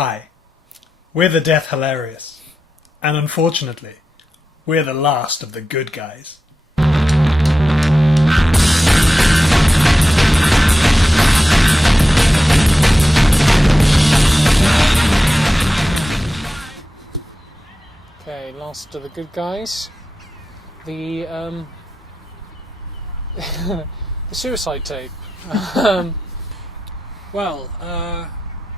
Hi, we're the Death Hilarious, and unfortunately, we're the last of the good guys. Okay, last of the good guys. The the suicide tape.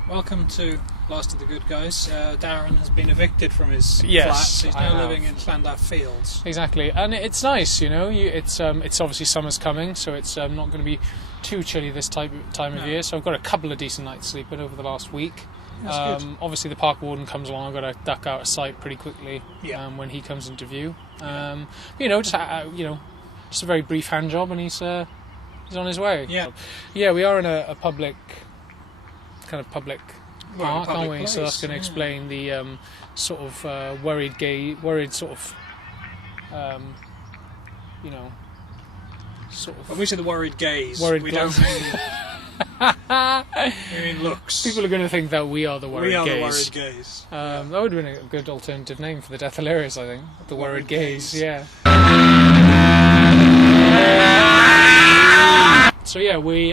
Welcome to Last of the Good Guys. Darren has been evicted from his Yes, flat, so he's now I have. living in Llandaff Fields. Exactly, and it's nice, you know. It's obviously summer's coming, so it's not going to be too chilly this time of year. So I've got a couple of decent nights sleeping over the last week. That's good. Obviously, the park warden comes along. I've got to duck out of sight pretty quickly when he comes into view. Just a very brief hand job, and he's on his way. Yeah, we are in a public park, public aren't we? place, So that's going to explain the worried sort of. When we say the worried gaze, Worried we glance. don't mean, we mean looks. People are going to think that we are the worried We are gaze. the worried gaze. That would have been a good alternative name for the Death Hilarious, I think. The worried gaze. Yeah. So yeah, we're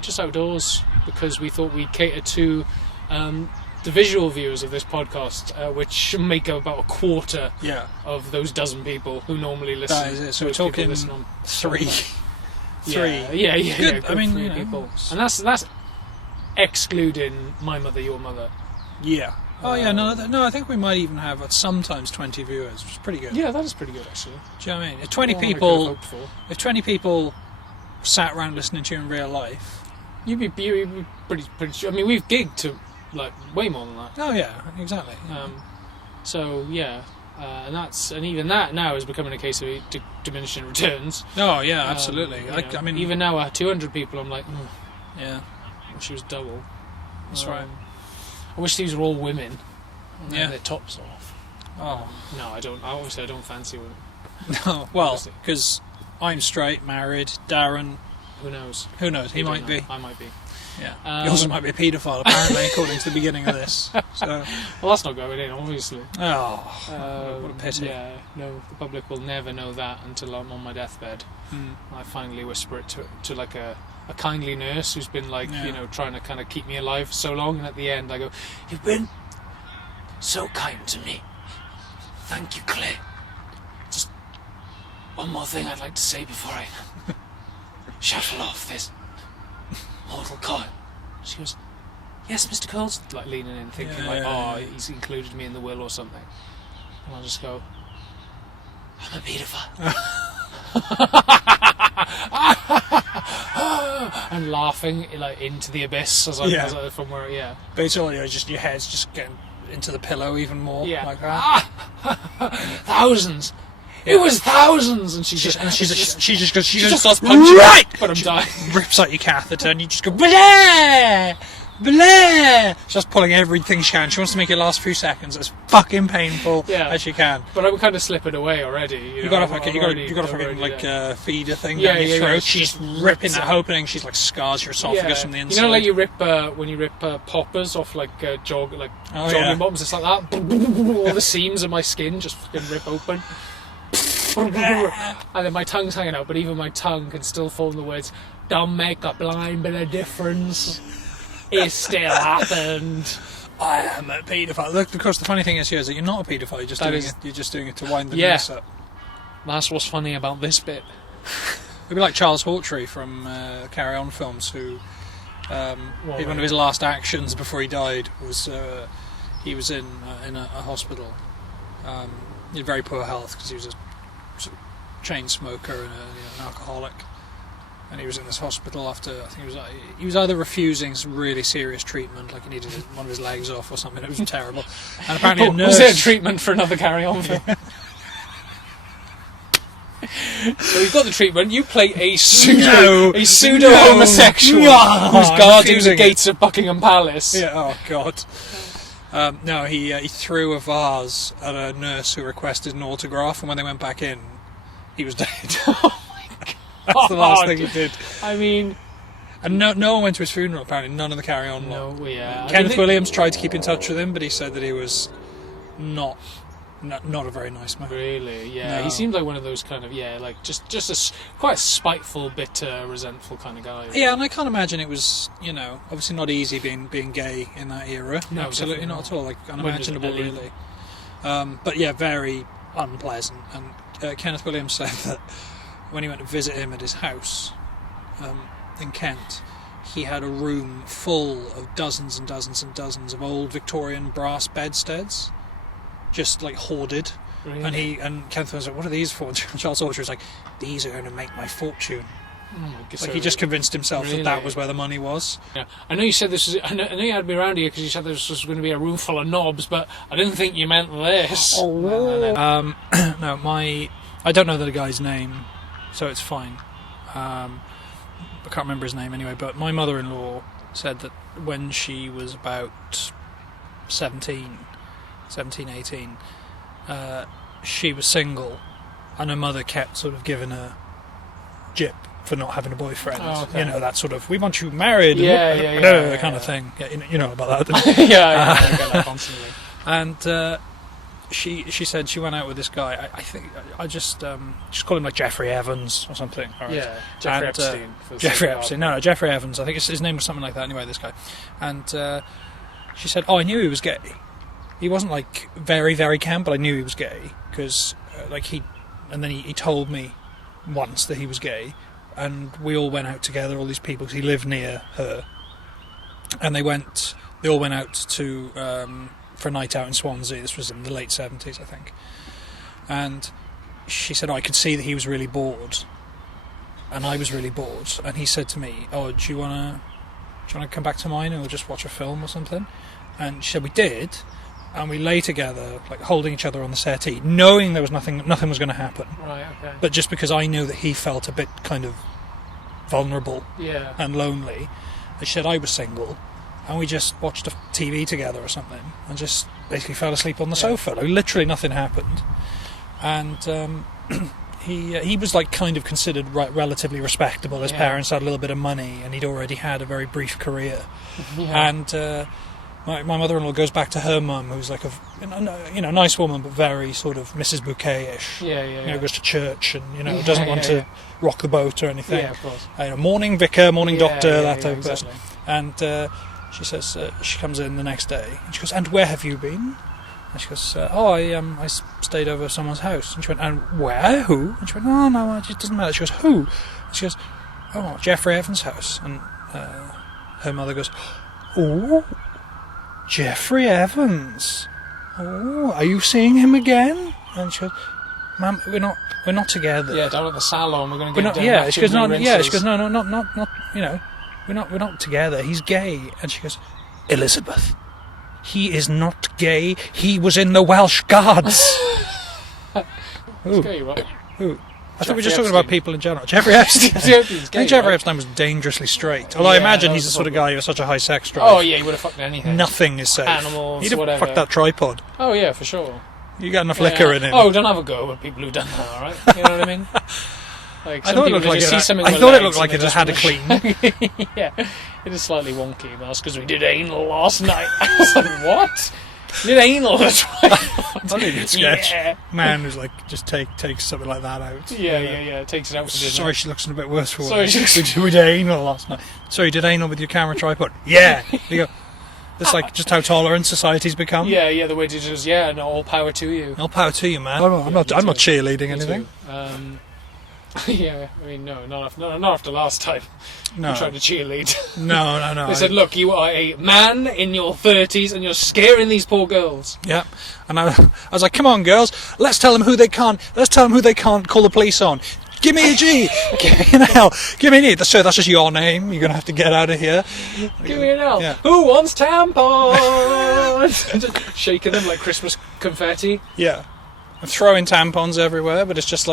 just outdoors because we thought we'd cater to the visual viewers of this podcast, which make up about a quarter of those dozen people who normally listen. That is it. So we're talking three. Yeah. Good. I mean, three people, and that's excluding my mother, your mother. Yeah. Oh yeah. No. I think we might even have sometimes 20 viewers, which is pretty good. Yeah, that is pretty good actually. Do you know what I mean? If 20 More than I could people, have hoped for. if 20 people sat around listening to you in real life. You'd be pretty. I mean, we've gigged to like way more than that. Oh yeah, exactly. And even that now is becoming a case of diminishing returns. Oh yeah, absolutely. I mean, even now at 200 people, I'm like, yeah, I wish it was double. that's right. I wish these were all women. And Yeah. their tops off. Oh No, I don't. Obviously, I don't fancy women. no. Well, Obviously. because I'm straight, married. Darren, Who knows? who knows? He You don't might know. be. I might be. Yeah. He also might be a paedophile, apparently, according to the beginning of this. So, Well, that's not going in, obviously. what a pity. Yeah, no, the public will never know that until I'm on my deathbed. I finally whisper it to like a kindly nurse who's been like, trying to kind of keep me alive for so long, and at the end I go, "You've been so kind to me. Thank you, Claire. Just one more thing I'd like to say before I shuffle off this mortal coil." She goes, "Yes, Mr. Coles," like leaning in, thinking he's included me in the will or something. And I'll just go, "I'm a paedophile." And laughing like into the abyss as I from where Basically, just your head's just getting into the pillow even more. Like that. Thousands. It was thousands, and she just starts punching. Right, but I'm dying. Rips out your catheter, and you just go blah, blah. She's just pulling everything she can. She wants to make it last a few seconds as fucking painful as she can. But I'm kind of slipping away already. You got a fucking feeder thing down your throat. She's ripping that opening. She's like scars your esophagus from the inside. You know, like you rip when you rip poppers off like jogging bottoms. It's like that. All the seams of my skin just fucking rip open. And then my tongue's hanging out, but even my tongue can still form the words, "Don't make a blind bit of difference. It still happened. I am a paedophile." Look, of course, the funny thing is here is that you're not a paedophile. You're just doing it to wind the news up. That's what's funny about this bit. It'd be like Charles Hawtrey from Carry On films, who one of his last actions before he died was he was in a hospital. He had very poor health because he was a sort of chain smoker and an alcoholic, and he was in this hospital after I think he was either refusing some really serious treatment, like he needed one of his legs off or something. It was terrible, and apparently a nurse. Was it a treatment for another Carry On film? So you've got the treatment. You play a pseudo homosexual who's guarding the gates of Buckingham Palace. Yeah. Oh God. No, he threw a vase at a nurse who requested an autograph, and when they went back in, he was dead. Oh my God. That's the last thing he did. I mean, And no one went to his funeral, apparently. None of the Carry On lot. No, yeah. Kenneth Williams tried to keep in touch with him, but he said that he was not a very nice man. Really, yeah. No. He seemed like one of those kind of, like just quite a spiteful, bitter, resentful kind of guy. Yeah, and I can't imagine it was, obviously not easy being gay in that era. No, absolutely not at all. Like, unimaginable, Women- really. But yeah, very unpleasant. And Kenneth Williams said that when he went to visit him at his house in Kent, he had a room full of dozens and dozens and dozens of old Victorian brass bedsteads, just like hoarded. Really? And Kenneth was like, "What are these for?" And Charles Hawtrey was like, "These are going to make my fortune." Like he just convinced himself that was where the money was. Yeah, I know you said this was. I know you had me around here because you said this was going to be a room full of knobs, but I didn't think you meant this. No, I don't know the guy's name, so it's fine. I can't remember his name anyway. But my mother-in-law said that when she was about 17, 18, she was single, and her mother kept sort of giving her jip for not having a boyfriend. Oh, okay. That sort of, we want you married, kind of thing. Yeah, you know about that. I get that constantly. And she said she went out with this guy. I think I just call him like Jeffrey Evans or something. All right. Yeah, Jeffrey Epstein. Jeffrey Epstein. No, Jeffrey Evans. I think his name was something like that. Anyway, this guy. And she said, "Oh, I knew he was gay. He wasn't like very, very camp, but I knew he was gay because and then he told me once that he was gay, and we all went out together. All these people, 'cause he lived near her, and they all went out to for a night out in Swansea. This was in the late 70s, I think. And she said, I could see that he was really bored, and I was really bored. And he said to me, "Oh, do you want to come back to mine and we'll just watch a film or something?" And she said we did, and we lay together, like holding each other on the settee, knowing there was nothing was going to happen. Right. Okay. But just because I knew that he felt a bit kind of vulnerable and lonely, and she said I was single, and we just watched a TV together or something, and just basically fell asleep on the sofa. Like, literally nothing happened. And he was like kind of considered relatively respectable. His parents had a little bit of money, and he'd already had a very brief career. And my mother-in-law goes back to her mum, who's like a nice woman, but very sort of Mrs. Bouquet-ish. Goes to church and doesn't want to rock the boat or anything. Yeah, of course. Morning vicar, morning doctor, that type of exactly. person. And she says she comes in the next day and she goes, "And where have you been?" And she goes, I stayed over at someone's house." And she went, "And where? Who?" And she went, "No, it just doesn't matter." She goes, "Who?" And she goes, "Oh, Jeffrey Evans' house." And her mother goes, "Oh, Jeffrey Evans. Oh, are you seeing him again?" And she goes, "Ma'am, we're not together." Yeah, down at the salon, we're going to get She goes, She goes, "No, not. We're not together. He's gay." And she goes, "Elizabeth, he is not gay. He was in the Welsh Guards." It's gay, right? Who? I thought we were Jeffrey just talking Epstein. about people in general. Jeffrey Epstein. I think Jeffrey Epstein was dangerously straight. Although I imagine he's the sort of guy who has such a high sex drive. Oh yeah, he would have fucked anything. Nothing is safe. Animals, He'd have whatever. fucked that tripod. Oh yeah, for sure. You got enough liquor in him. Oh, don't have a go with people who've done that, all right? You know what I mean? Like, I thought it looked like it just had a clean. Yeah, it is slightly wonky, but that's because we did anal last night. I was like, what? You did anal? That's right. I think it's sketch. Yeah. Man who's like, just takes something like that out. Yeah. Takes it out for dinner. Sorry, she looks a bit worse for Sorry, it. We did anal last night. Sorry, you did anal with your camera tripod? Yeah. You go, it's like just how tolerant society's become. Yeah, the way to just, no, all power to you. All power to you, man. I'm not cheerleading anything. Yeah, I mean, no, not after last time. No. You tried to cheerlead. No. They said, look, you are a man in your 30s and you're scaring these poor girls. Yeah, and I was like, come on, girls, let's tell them who they can't call the police on. Give me a G. Give me an L. Give me an E. So that's just your name. You're going to have to get out of here. Give me an L. Yeah. Who wants tampons? Just shaking them like Christmas confetti. Yeah. I'm throwing tampons everywhere, but it's just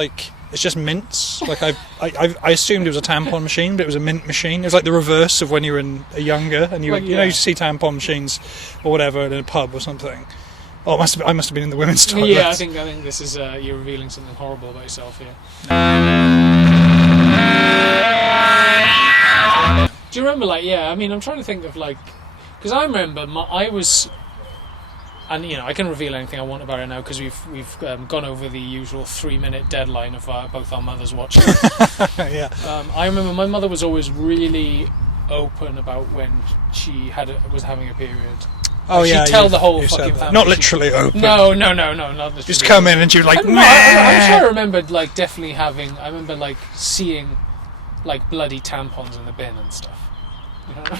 mints. Like I assumed it was a tampon machine, but it was a mint machine. It was like the reverse of when you were younger, and you used to see tampon machines or whatever in a pub or something. Oh, I must have been in the women's toilet. Yeah, I think this is you're revealing something horrible about yourself here. Do you remember, like, yeah, I mean, I'm trying to think of, like, because I remember I was, and, you know, I can reveal anything I want about it now because we've gone over the usual 3-minute deadline of both our mothers watching. Yeah. I remember my mother was always really open about when she was having a period. Oh, she'd yeah. tell the whole fucking family. Not literally open. No, not literally. Just come in and she was like, I'm sure I remembered, like, definitely having. I remember, like, seeing, like, bloody tampons in the bin and stuff. You know what I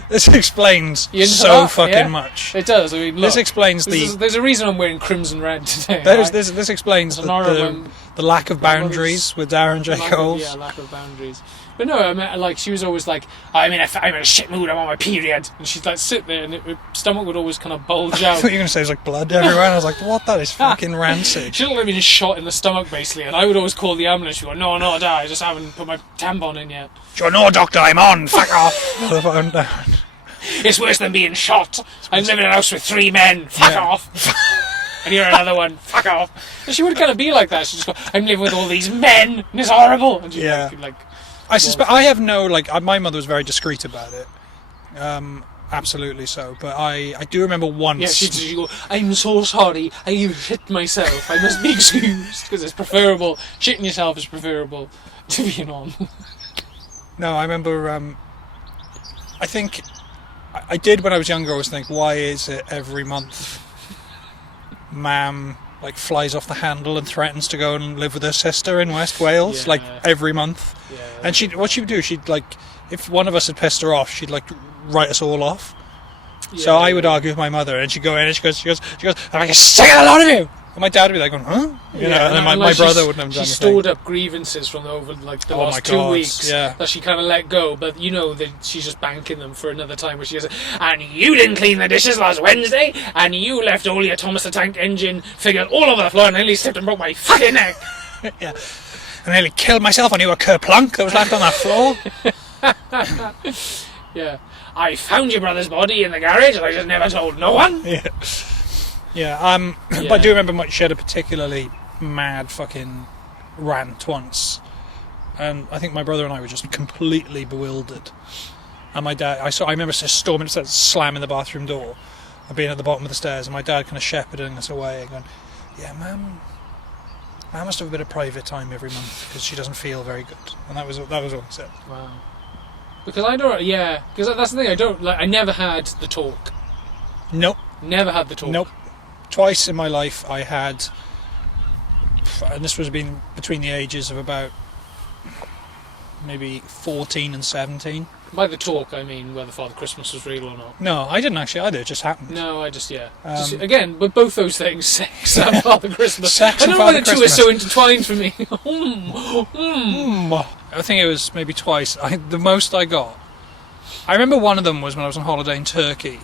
mean? This explains so fucking much. It does. I mean, look, this explains there's a reason I'm wearing crimson red today. This explains the lack of boundaries with Darren J. Coles. Yeah, lack of boundaries. But no, I mean, like, she was always like, I'm in a shit mood, I'm on my period. And she'd, like, sit there and her stomach would always kind of bulge out. I thought you were going to say there's, like, blood everywhere. And I was like, what? That is fucking rancid. She looked like being shot in the stomach, basically. And I would always call the ambulance. She'd go, no, Dad, I just haven't put my tampon in yet. Sure, no, doctor, I'm on. Fuck off. The phone down. It's worse than being shot. I live in a house with 3 men. Fuck off. And you're another one. Fuck off. And she would kind of be like that. She'd just go, I'm living with all these men. And it's horrible. And she'd like I suspect I have no, like, my mother was very discreet about it. Absolutely so. But I do remember once. Yeah, she'd go, I'm so sorry, I shit myself. I must be excused. Because it's preferable. Shitting yourself is preferable to being on. No, I remember. I think I did when I was younger. I always think, why is it every month, Mam, like, flies off the handle and threatens to go and live with her sister in West Wales, like, every month. Yeah, and what she would do, she'd, like, if one of us had pissed her off, she'd, like, write us all off. Yeah, so I would argue with my mother, and she'd go in and she goes, I'm like, sick of the lot of you! And my dad would be like, going, huh? You know, and then my brother wouldn't have done anything. She stored up grievances from over, like, the last 2 weeks that she kind of let go, but you know that she's just banking them for another time where she goes, and you didn't clean the dishes last Wednesday, and you left all your Thomas the Tank Engine figures all over the floor, and nearly slipped and broke my fucking neck. Yeah. And I nearly killed myself. I knew a kerplunk that was left on that floor. Yeah. I found your brother's body in the garage, and I just never told no one. Yeah. Yeah, but I do remember she had a particularly mad fucking rant once, and I think my brother and I were just completely bewildered. And my dad, I remember just storming, slamming the bathroom door, and being at the bottom of the stairs, and my dad kind of shepherding us away, and going, "Yeah, Mum must have a bit of private time every month because she doesn't feel very good." And that was all he said. Wow. Because I don't, because that's the thing. I never had the talk. Nope. Never had the talk. Nope. Twice in my life I had, and this was been between the ages of about maybe 14 and 17. By the talk, I mean whether Father Christmas was real or not. No, I didn't actually either, it just happened. No, again, but both those things, sex and Father Christmas. Sex I and don't know Father why the two are Christmas. so intertwined for me. I think it was maybe twice. The most I got, I remember one of them was when I was on holiday in Turkey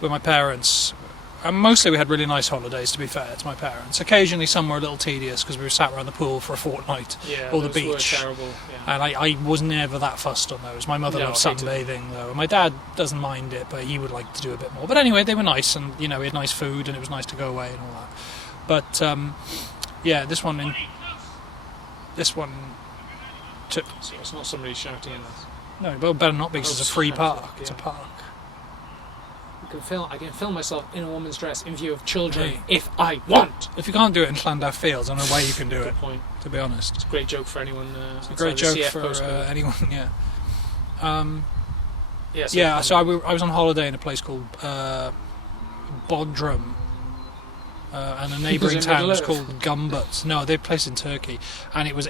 with my parents. And mostly we had really nice holidays, to be fair to my parents. Occasionally some were a little tedious because we were sat around the pool for a fortnight, or the beach. Were terrible, and I was never that fussed on those. My mother loved sunbathing though, and my dad doesn't mind it, but he would like to do a bit more. But anyway, they were nice, and we had nice food, and it was nice to go away and all that. But this one. So it's not somebody shouting at us. No, but better not because it's a free park. Yeah. It's a park. I can film myself in a woman's dress in view of children if I want. If you can't do it in Llandaf Fields, I don't know why you can do it. Good point. To be honest, it's a great joke for anyone. It's a great joke for anyone. Yeah. So I was on holiday in a place called Bodrum, and a neighbouring town was called Gumbut. No, they're placed in Turkey, and it was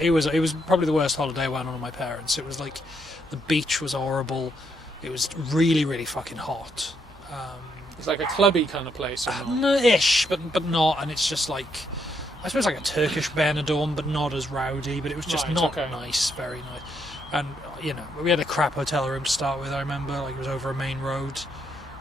probably the worst holiday I went on with my parents. It was like the beach was horrible. It was really, really fucking hot. It's like a clubby kind of place, or ish, but not. And it's just like, I suppose like a Turkish Benidorm, but not as rowdy. But it was just nice, very nice. And we had a crap hotel room to start with. I remember, like, it was over a main road,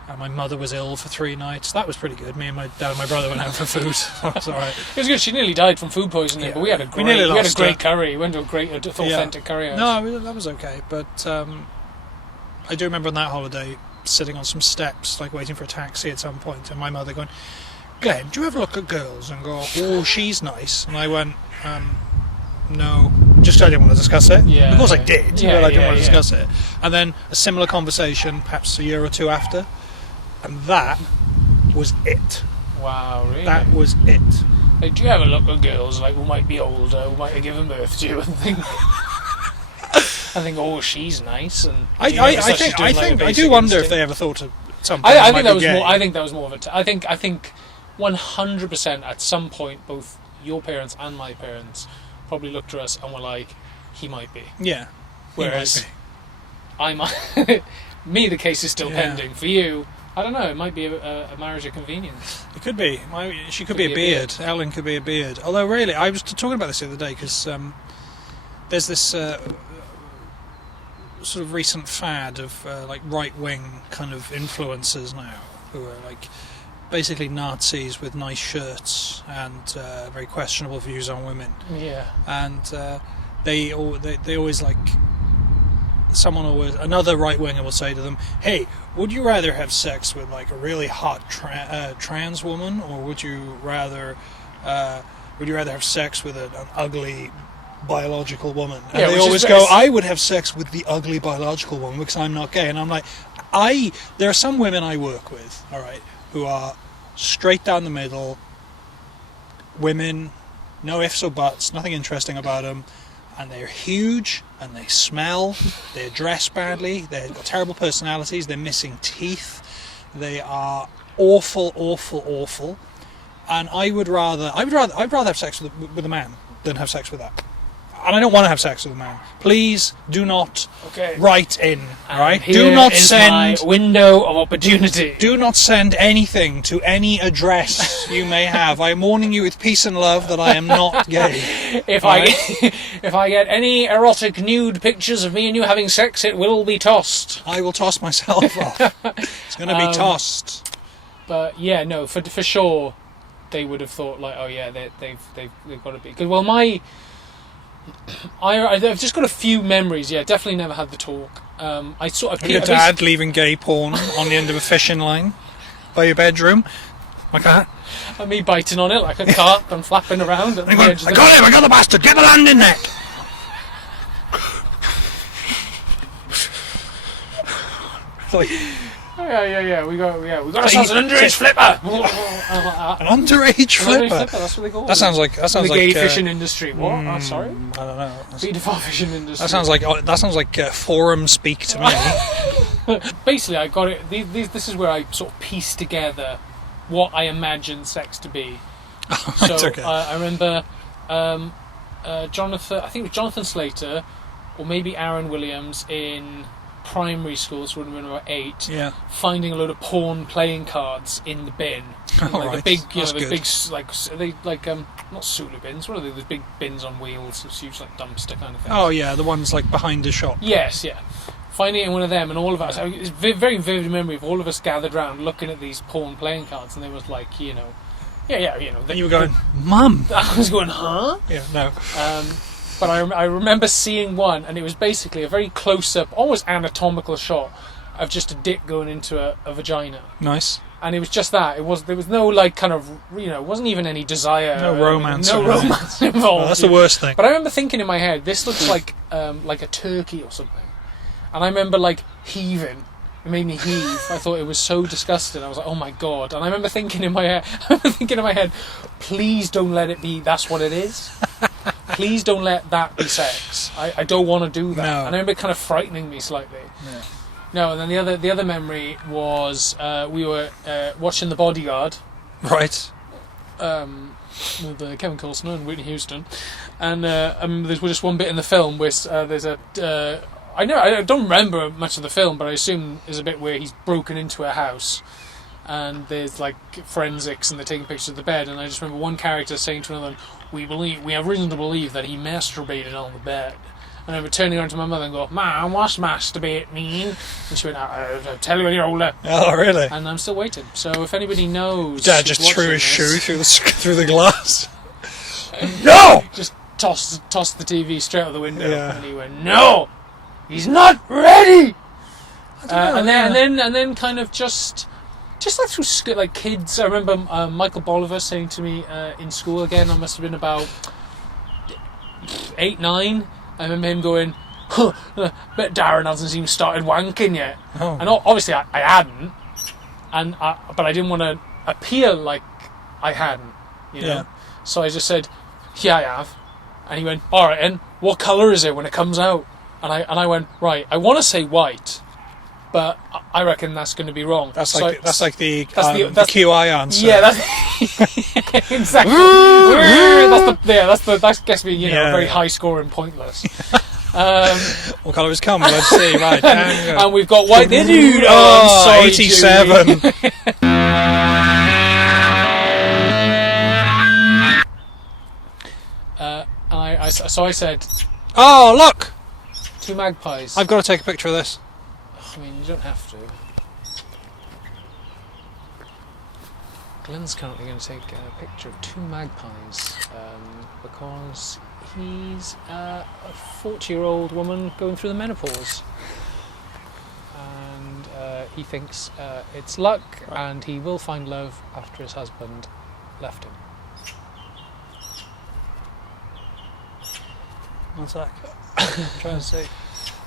and my mother was ill for 3 nights. That was pretty good. Me and my dad and my brother went out for food. That was all right. It was good. She nearly died from food poisoning, but we had a great curry. We went to a great authentic curry house. No, that was okay. But I do remember on that holiday sitting on some steps, like waiting for a taxi at some point, and my mother going, "Glenn, do you ever look at girls and go, oh, she's nice?" And I went, "No." just I didn't want to discuss it. Yeah. Of course I did, Yeah, but I didn't yeah, want to yeah. discuss it. And then a similar conversation, perhaps a year or two after, and that was it. Wow, really? That was it. Like, do you ever look at girls like who might be older, who might have given birth to you, and think, oh, she's nice, and I do wonder if they ever thought of something. I might think that be was gay. more. I think that was more of a. I think 100% at some point, both your parents and my parents probably looked at us and were like, "He might be." Yeah. Whereas I might. Me, the case is still pending. For you, I don't know. It might be a marriage of convenience. It could be. She could be a beard. Ellen could be a beard. Although, really, I was talking about this the other day because there's this sort of recent fad of like right-wing kind of influencers now who are like basically Nazis with nice shirts and very questionable views on women. Yeah. And they always like. Another right winger will say to them, "Hey, would you rather have sex with like a really hot trans woman, or would you rather have sex with an ugly biological woman?" And they always go, "I would have sex with the ugly biological woman because I'm not gay." And I'm like, there are some women I work with, all right, who are straight down the middle women, no ifs or buts, nothing interesting about them. And they're huge, and they smell, they dress badly, they've got terrible personalities, they're missing teeth, they are awful, awful, awful. And I'd rather have sex with a man than have sex with that. And I don't want to have sex with a man. Please do not write in, right? Do not send my window of opportunity. Do not send anything to any address you may have. I am warning you with peace and love that I am not gay. If I get any erotic nude pictures of me and you having sex, it will be tossed. I will toss myself off. It's going to be tossed. But yeah, no, for sure, they would have thought like, oh yeah, they've got to be good. Well, I've just got a few memories. Yeah, definitely never had the talk. I sort of your dad leaving gay porn on the end of a fishing line by your bedroom, like that. And me biting on it like a carp and flapping around. At the edge I got him! I got the bastard! Get the landing net! Like, yeah. We got ourselves an underage flipper. An underage flipper. That's what they call it. That sounds like the gay fishing industry. What? I'm sorry. I don't know. Pedophile fishing industry. That sounds like forum speak to me. Basically, I got it. This is where I sort of pieced together what I imagined sex to be. I remember Jonathan. I think it was Jonathan Slater, or maybe Aaron Williams in primary school, so would have been about 8. Yeah. Finding a load of porn playing cards in the bin. The big, not Sulu bins. What are they? Those big bins on wheels, it's huge like dumpster kind of thing. Oh yeah, the ones like behind the shop. Yes, yeah. Finding it in one of them, and all of us. It's a very vivid memory of all of us gathered round looking at these porn playing cards, and there was like, yeah. And you were going, "Mum." I was going, "Huh?" Yeah, no. But I remember seeing one, and it was basically a very close-up, almost anatomical shot of just a dick going into a vagina. Nice. And it was just that. There was no like kind of, it wasn't even any desire. No romance. No romance involved. Oh, that's the worst thing. But I remember thinking in my head, this looks like a turkey or something. And I remember like heaving. It made me heave. I thought it was so disgusting. I was like, oh my god. And I remember thinking in my head, please don't let it be that's what it is. Please don't let that be sex. I don't want to do that. No. And I remember it kind of frightening me slightly. Yeah. No, and then the other memory was we were watching The Bodyguard. Right. With Kevin Costner and Whitney Houston. And there's just one bit in the film where there's a... I don't remember much of the film, but I assume there's a bit where he's broken into a house and there's like forensics and they're taking pictures of the bed, and I just remember one character saying to another, we have reason to believe that he masturbated on the bed. And I remember turning around to my mother and go, "Mom, what's masturbate mean?" And she went, "I'll tell you when you're older." Oh, really? And I'm still waiting. So if anybody knows, Dad just threw his shoe through the glass. No! Just tossed the TV straight out the window, Yeah. and he went, "No, he's not ready." And then kind of just like through like kids. I remember Michael Bolivar saying to me in school again. I must have been about 8, 9. I remember him going, but Darren hasn't even started wanking yet. Oh. And obviously I hadn't, but I didn't want to appear like I hadn't, you know. Yeah. So I just said, yeah, I have. And he went, all right, and what colour is it when it comes out? And I went, right, I want to say white, but I reckon that's going to be wrong. That's So like the that's QI answer. Yeah, that's exactly. That gets me, very high scoring, pointless. What colour is come? Let's see. Right, and we've got white. Dude, oh, I'm sorry, 87. So I said, Oh, look! 2 magpies. I've got to take a picture of this. I mean, you don't have to. Glenn's currently going to take a picture of 2 magpies because he's a 40-year-old woman going through the menopause. And he thinks it's luck and he will find love after his husband left him. One sec. Trying to see.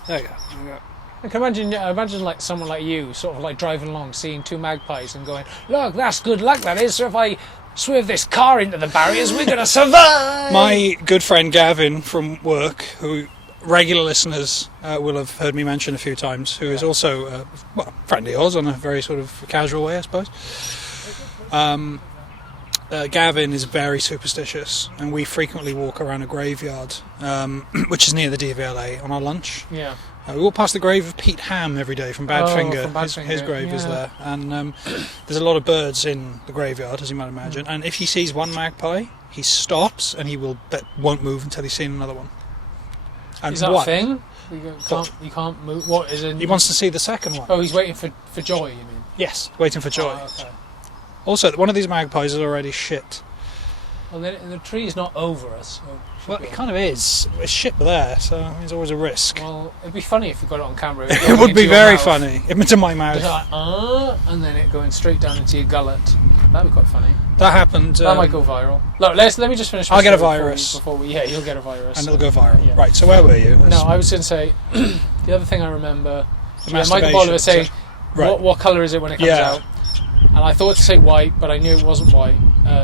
There you go. I can imagine like someone like you sort of like driving along seeing 2 magpies and going, look, that's good luck that is, so if I swerve this car into the barriers we're going to survive. My good friend Gavin from work, who regular listeners will have heard me mention a few times, who is also a friend of yours on a very sort of casual way, I suppose. Gavin is very superstitious, and we frequently walk around a graveyard, which is near the DVLA, on our lunch. Yeah. We walk past the grave of Pete Ham every day from Badfinger. From Badfinger. His grave is there, and there's a lot of birds in the graveyard, as you might imagine. And if he sees one magpie, he stops and he won't move until he's seen another one. And is that a thing? You can't move. What is it? He wants to see the second one. Oh, he's waiting for joy. You mean? Yes, waiting for joy. Oh, okay. Also, one of these magpies is already shit. Well, the tree's not over us. So Well, it kind of is. It's shit there, so there's always a risk. Well, it'd be funny if we got it on camera. It would be very funny. Into my mouth. Like, and then it going straight down into your gullet. That'd be quite funny. That happened. That might go viral. Look, let me just finish. I'll get a virus. You'll get a virus. And it'll go viral. Yeah. Right, so where were you? No, I was going to say, the other thing I remember, Michael masturbation, Bolivar saying, right. what colour is it when it comes out? And I thought to say white, but I knew it wasn't white.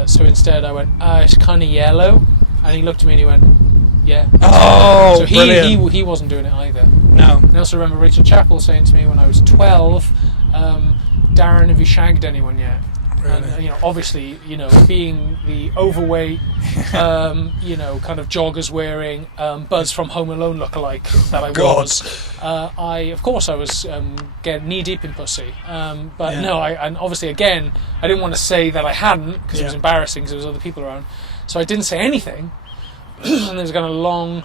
So instead I went, it's kind of yellow. And he looked at me and he went, yeah. Oh, so brilliant. he wasn't doing it either. No. And I also remember Rachel Chappell saying to me when I was 12, Darren, have you shagged anyone yet? Really? And obviously, being the overweight, kind of joggers wearing Buzz from Home Alone lookalike that I was, I was getting knee deep in pussy. But no, and obviously again, I didn't want to say that I hadn't because it was embarrassing because there was other people around, so I didn't say anything. And there was kind of long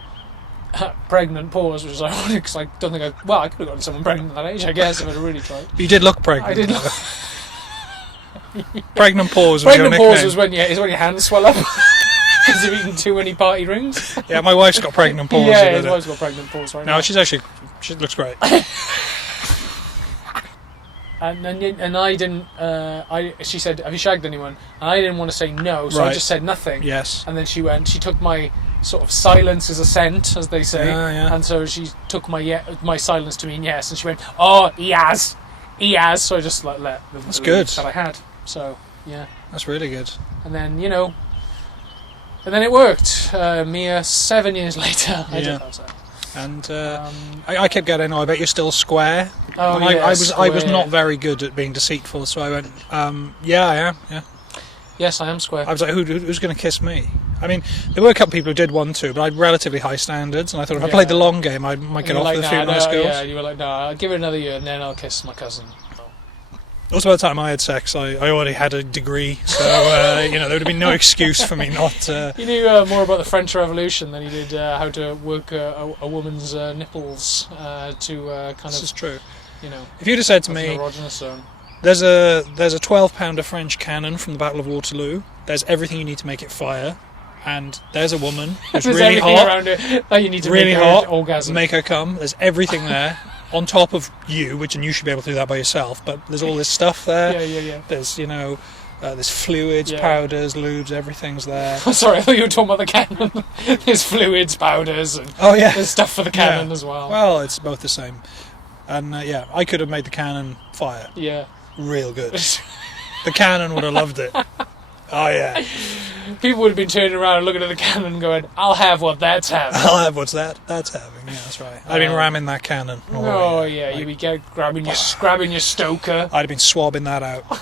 pregnant pause, which was ironic because I don't think I could have gotten someone pregnant at that age, I guess, if I'd really tried. You did look pregnant. I did look. Pregnant pause was your nickname. Pregnant pause was when your hands swell up because you've eaten too many party rings. Yeah, my wife's got pregnant pause. Yeah, his wife's got pregnant pause right now. No, she looks great. And I didn't. She said, "Have you shagged anyone?" And I didn't want to say no, so I just said nothing. Yes. And then she took my sort of silence as assent, as they say. Yeah. And so she took my silence to mean yes, and she went, "Oh, he has." So I just let them That's believe good. that I had. So yeah. That's really good. And then and then it worked. Mere 7 years later, I did that. So. And I kept getting, I bet you're still square. Oh, I was not very good at being deceitful, so I went, yeah, I am, yeah. Yes, I am square. I was like, who's going to kiss me? I mean, there were a couple of people who did want to, but I had relatively high standards, and I thought if I played the long game, I might get off with a few nice girls. Yeah, you were like, no, I'll give it another year, and then I'll kiss my cousin. Also, by the time I had sex, I already had a degree, so there would have been no excuse for me not. You knew more about the French Revolution than you did how to work a woman's nipples to kind This of. is true. If you'd have said to me, there's a 12-pounder French cannon from the Battle of Waterloo. There's everything you need to make it fire, and there's a woman who's really hot, around it that you need to really make hot, her orgasm. make her come. There's everything there. On top of you, and you should be able to do that by yourself, but there's all this stuff there. Yeah. There's, There's fluids, powders, lubes, everything's there. Sorry, I thought you were talking about the cannon. There's fluids, powders, and there's stuff for the cannon as well. Well, it's both the same. And I could have made the cannon fire. Yeah. Real good. The cannon would have loved it. Oh yeah. People would have been turning around and looking at the cannon and going, I'll have what that's having. I'll have what's that's having. Yeah, that's right. I'd been ramming that cannon. You'd be grabbing your stoker. I'd have been swabbing that out. That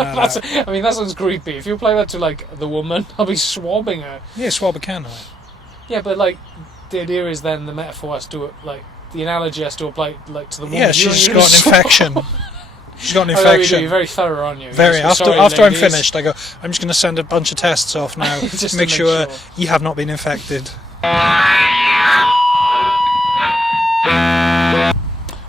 out. I mean, that sounds creepy. If you apply that to, like, the woman, I'll be swabbing her. Yeah, swab a cannon. Yeah, but, like, the idea is then the metaphor has to, like, the analogy has to apply, like, to the woman. Yeah, she's got an infection. She's got an infection. You're very thorough, aren't you? Very. After I'm finished, I go, I'm just going to send a bunch of tests off now to make sure you have not been infected.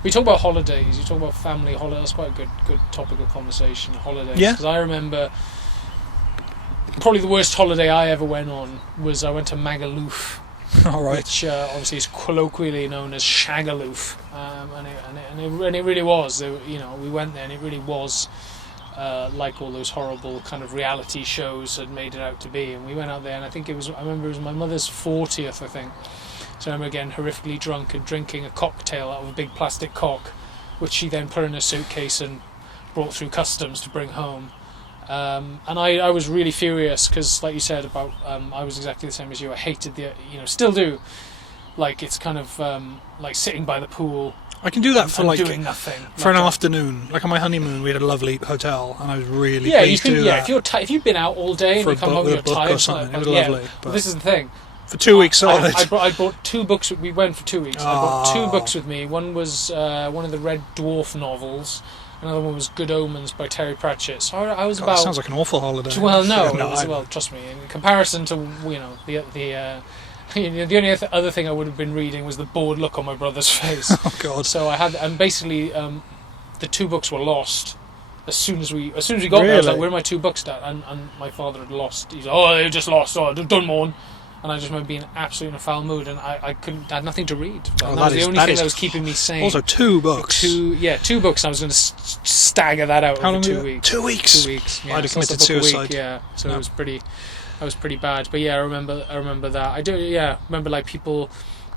We talk about holidays. You talk about family holidays. That's quite a good topic of conversation. Holidays. Yeah. Because I remember probably the worst holiday I ever went on was I went to Magaluf. All right. Which obviously is colloquially known as Shagaloof, and it really was. We went there, and it really was like all those horrible kind of reality shows had made it out to be. And we went out there, and I remember it was my mother's 40th, I think. So I remember getting horrifically drunk and drinking a cocktail out of a big plastic cock, which she then put in a suitcase and brought through customs to bring home. And I was really furious because, like you said, about I was exactly the same as you. I hated still do. Like, it's kind of like sitting by the pool. I can do that for like doing nothing for an afternoon. Like on my honeymoon, we had a lovely hotel, and I was really pleased to do that. If you've been out all day and you come home and you're tired, or something, it was lovely. But this is the thing. For 2 weeks solid. I brought 2 books. We went for 2 weeks. I brought 2 books with me. One was one of the Red Dwarf novels. Another one was Good Omens by Terry Pratchett. So I was about. That sounds like an awful holiday. Well, no. Well, trust me. In comparison to the only other thing I would have been reading was the bored look on my brother's face. Oh God! So I had, and basically, the 2 books were lost as soon as we got there. I was like, "Where are my 2 books, Dad?" And my father had lost. He's like, "Oh, they just lost. Oh, don't mourn." And I just remember being absolutely in a foul mood, and I had nothing to read. That was the only thing that was keeping me sane. Also, 2 books. 2 books. And I was going to stagger that out over 2 weeks. 2 weeks. 2 weeks. Yeah, I'd have committed suicide. So it was pretty. That was pretty bad. But yeah, I remember that. I do. Yeah, remember like people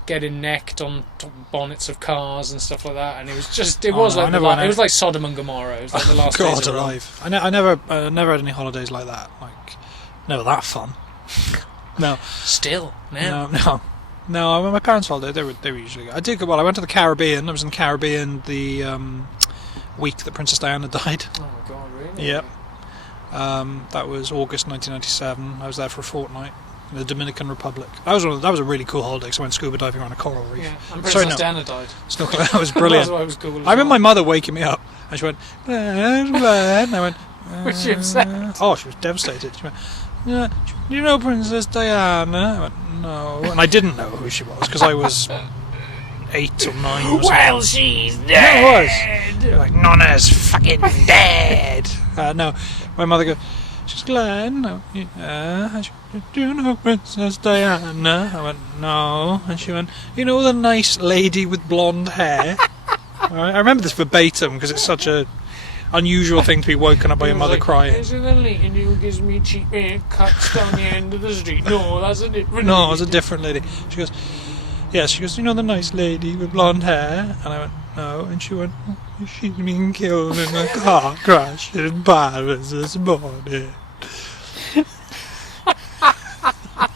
getting necked on bonnets of cars and stuff like that, and it was just. It was like Sodom and Gomorrah. It was like the last days of alive. I never had any holidays like that. Like, never that fun. No. Still, man. No. My parents' holiday, they were usually good. I did go well. I went to the Caribbean. I was in the Caribbean the week that Princess Diana died. Oh my God, really? Yep. That was August 1997. I was there for a fortnight in the Dominican Republic. That was a really cool holiday because I went scuba diving around a coral reef. Yeah, and Princess Diana died. Snorkeling. That was brilliant. That's why it was cool. I remember my mother waking me up and she went, and I went, was she upset? Oh, she was devastated. She went, do you know Princess Diana? I went, no. And I didn't know who she was because I was 8 or 9 or something. Well, she's dead. No, it was. Like, Nonna's fucking dead. No. My mother goes, she's Glenn. No. Yeah. She went, do you know Princess Diana? I went, no. And she went, you know the nice lady with blonde hair? I remember this verbatim because it's such a unusual thing to be woken up by your mother crying. Is it the lady who gives me cheap haircuts down the end of the street? No, that's a different lady. No, it was a different lady. She goes, yes, she goes, you know the nice lady with blonde hair? And I went, no. And she went, she's been killed in a car crash in Paris this morning.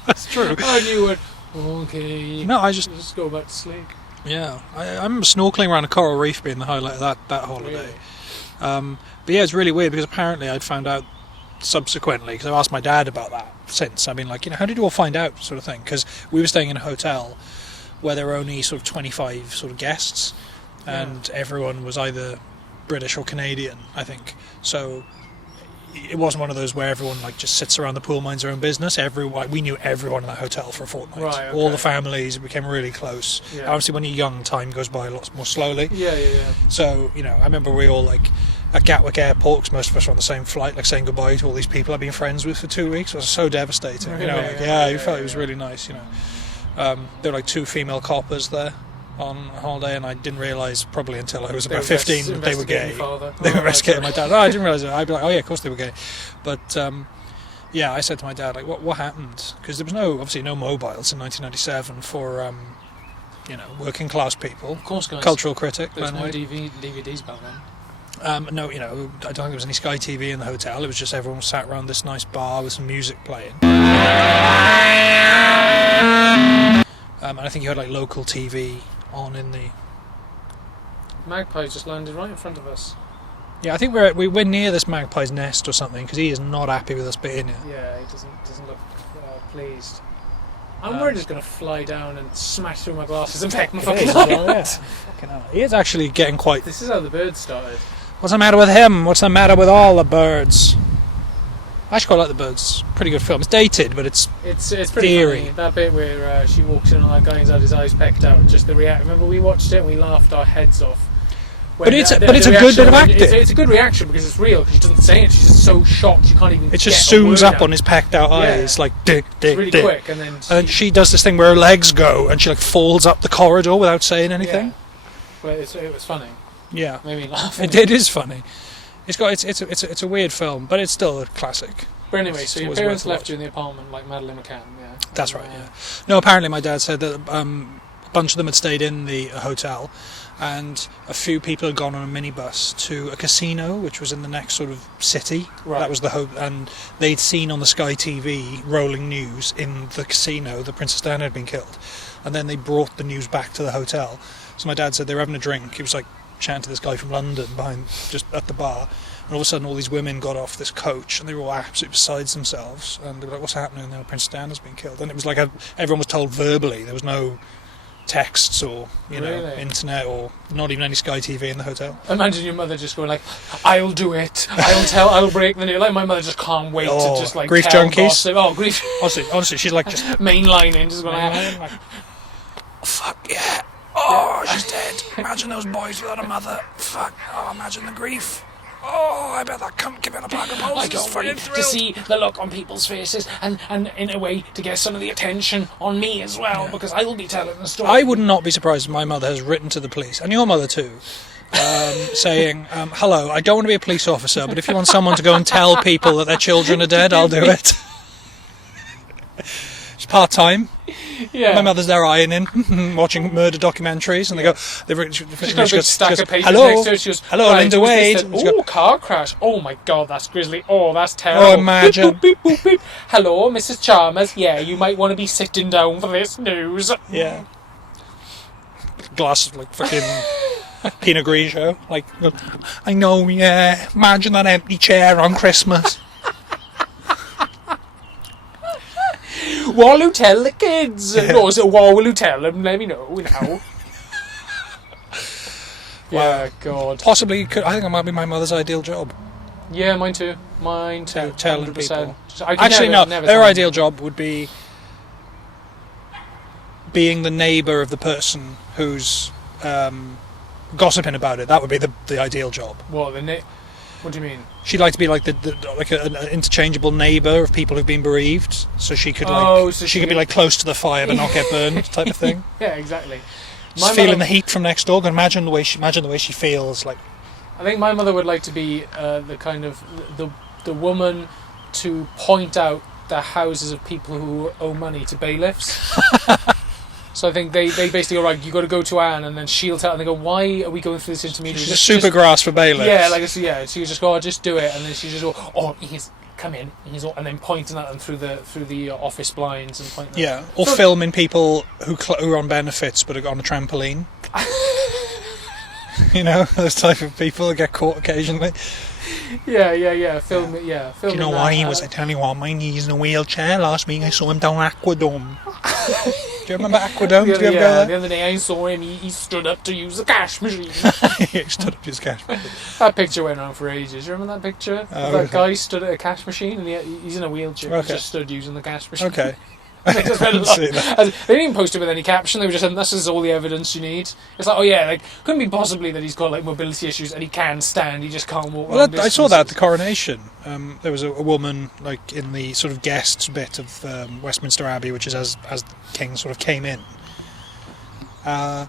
That's true. And you went, okay. No, I just go back to sleep. Yeah, I remember snorkeling around a coral reef being the highlight of that holiday. Really? But yeah, it's really weird because apparently I'd found out subsequently, because I've asked my dad about that since. I mean, like, how did you all find out, sort of thing? Because we were staying in a hotel where there were only sort of 25 sort of guests, and everyone was either British or Canadian, I think. So it wasn't one of those where everyone like just sits around the pool, minds their own business. We knew everyone in that hotel for a fortnight. Right, okay. All the families became really close. Yeah. Obviously, when you're young, time goes by a lot more slowly. Yeah. So, I remember we all, like, at Gatwick Airport, because most of us were on the same flight, like, saying goodbye to all these people I've been friends with for 2 weeks. It was so devastating. You felt it was really nice, There were, like, 2 female coppers there. on holiday, and I didn't realise probably until I was They about were 15 that they were investigating gay. your father. They were Oh, investigating right. my dad. Oh, I didn't realise it. I'd be like, oh yeah, of course they were gay. But yeah, I said to my dad, like, what happened? Because there was obviously no mobiles in 1997 for working class people. Of course, guys. Cultural critic. There's no by the way. DVDs back then. No, I don't think there was any Sky TV in the hotel. It was just everyone sat around this nice bar with some music playing. And I think you had like local TV on in the. Magpie just landed right in front of us. Yeah, I think we're near this magpie's nest or something, because he is not happy with us being here. Yeah, he doesn't look pleased. I'm worried he's going to fly down and smash through my glasses and peck my fucking eye out. Fucking hell. He is actually getting quite. This is how the bird started. What's the matter with him? What's the matter with all the birds? I actually quite like the birds. Pretty good film. It's dated, but it's pretty theory. funny. That bit where she walks in on that guy and he's had his eyes pecked out. Just the reaction. Remember we watched it and we laughed our heads off. But it's a good bit of acting. It's a good reaction because it's real. Because she doesn't say it. She's just so shocked she can't even. It just get a zooms word up out. on his packed out eyes, like dick, It's really dick. quick, and then And then she does this thing where her legs go, and she like falls up the corridor without saying anything. Yeah. But it was funny. Yeah, Made me laugh. it is funny. It's a weird film, but it's still a classic. But anyway, so It's your always parents worth a left watch. you in the apartment like Madeleine McCann, yeah. That's right. Yeah. No, apparently my dad said that a bunch of them had stayed in the hotel, and a few people had gone on a minibus to a casino, which was in the next sort of city. Right. That was and they'd seen on the Sky TV rolling news in the casino that Princess Diana had been killed, and then they brought the news back to the hotel. So my dad said they were having a drink. He was like chatting to this guy from London just at the bar, and all of a sudden all these women got off this coach and they were all absolutely besides themselves, and they were like, what's happening? And then Princess Diana's been killed. And it was like everyone was told verbally. There was no texts or Really? internet or not even any Sky TV in the hotel. Imagine your mother just going like, "I'll do it. I'll break the news." Like my mother just can't wait to just like grief tell junkies. gossip. Oh, grief. Honestly, she's like just Mainlining, just going like, fuck yeah. Oh, she's dead. Imagine those boys without a mother. Fuck. Oh, imagine the grief. Oh, I bet that cunt came in a bag of I balls. can't wait to see the look on people's faces and in a way to get some of the attention on me as well, because I will be telling the story. I would not be surprised if my mother has written to the police, and your mother too, saying, hello, I don't want to be a police officer, but if you want someone to go and tell people that their children are dead, I'll do it. It's part-time. Yeah. My mother's there ironing, watching murder documentaries, and She's got a big stack of papers hello, next to her. She goes, hello, right, Linda who's this Wade. then? And she goes, Oh, car crash. Oh my God, that's grisly. Oh, that's terrible. oh, imagine. Beep, boop, boop, beep. Hello, Mrs. Chalmers. Yeah, you might want to be sitting down for this news. Yeah. Glass of like fucking Pinot Grigio. Like, I know, yeah. Imagine that empty chair on Christmas. What will you tell the kids? Yeah. No, so what will you tell them? Let me know now. Yeah, God. Possibly, I think it might be my mother's ideal job. Yeah, mine too. Mine too. Telling 100%. people. I could Actually, never no. tell Their them. ideal job would be being the neighbour of the person who's gossiping about it. That would be the ideal job. What, what do you mean? She'd like to be like an interchangeable neighbour of people who've been bereaved, so she could she could be like close to the fire but not get burned, type of thing. Yeah, exactly. Just feeling the heat from next door. And imagine the way she feels. Like, I think my mother would like to be the kind of the woman to point out the houses of people who owe money to bailiffs. So I think they basically go, right, you got to go to Anne, and then she'll tell, and they go, why are we going through this intermediary? she's super grass for bailiffs. Yeah, like so. Yeah, so you just go, oh, just do it, and then she just go, oh, he's come in, and then pointing at them through the office blinds and pointing. Yeah, or filming people who are on benefits but are on a trampoline. You know, those type of people that get caught occasionally. Yeah. Film it. Yeah, film. Do you know why he was? I tell you what, my knee's in a wheelchair. Last week I saw him down Aquadome. Do you remember Aquadome? Did you ever go there? The other day I saw him. He stood up to use the cash machine. He stood up to his cash. That picture went on for ages. You remember that picture? That guy stood at a cash machine, and he's in a wheelchair. Okay. He just stood using the cash machine. Okay. They just read a lot. See that. They didn't even post it with any caption. They were just saying, this is all the evidence you need. It's like, oh yeah, like couldn't be possibly that he's got like mobility issues and he can stand, he just can't walk. Well, I saw that at the coronation. There was a woman like in the sort of guests bit of Westminster Abbey, which is as the king sort of came in, and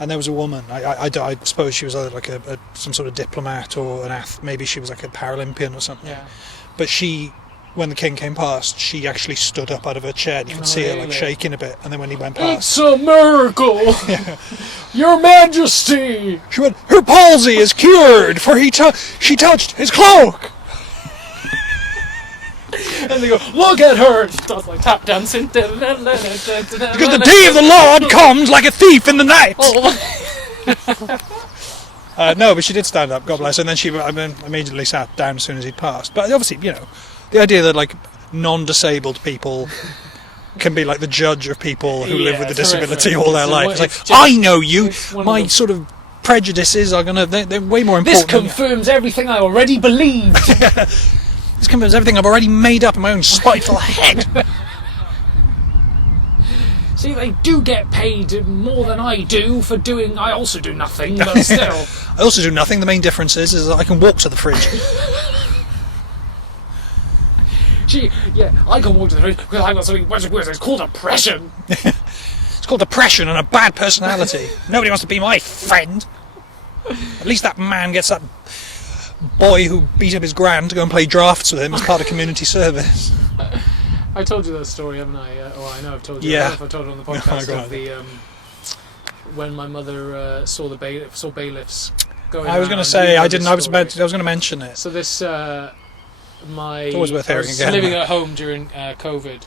and there was a woman. I suppose she was either like some sort of diplomat or maybe she was like a Paralympian or something. Yeah. But she, when the king came past, she actually stood up out of her chair. And you could see her like shaking a bit. And then when he went past, it's a miracle, Your Majesty. She went, her palsy is cured, for she touched his cloak. And they go, look at her. She does like tap dancing. Because the day of the Lord comes like a thief in the night. No, but she did stand up, God bless her, and then she immediately sat down as soon as he'd passed. But obviously, the idea that like non-disabled people can be like the judge of people who live with a disability all their life. It's like, I know you. My sort of prejudices are they're way more important. This confirms everything I already believed. This confirms everything I've already made up in my own spiteful head. See, they do get paid more than I do for doing... I also do nothing, but still. I also do nothing. The main difference is that I can walk to the fridge. I can walk to the fridge because I've got something much worse. It's called depression. It's called depression and a bad personality. Nobody wants to be my friend. At least that man gets that boy who beat up his gran to go and play drafts with him as part of community service. I told you that story, haven't I? I know I've told you. Yeah. I don't know if I told it on the podcast of the when my mother saw bailiffs going. I was going to say I didn't. I was going to mention it. So this my always worth hearing again. Living at home during COVID,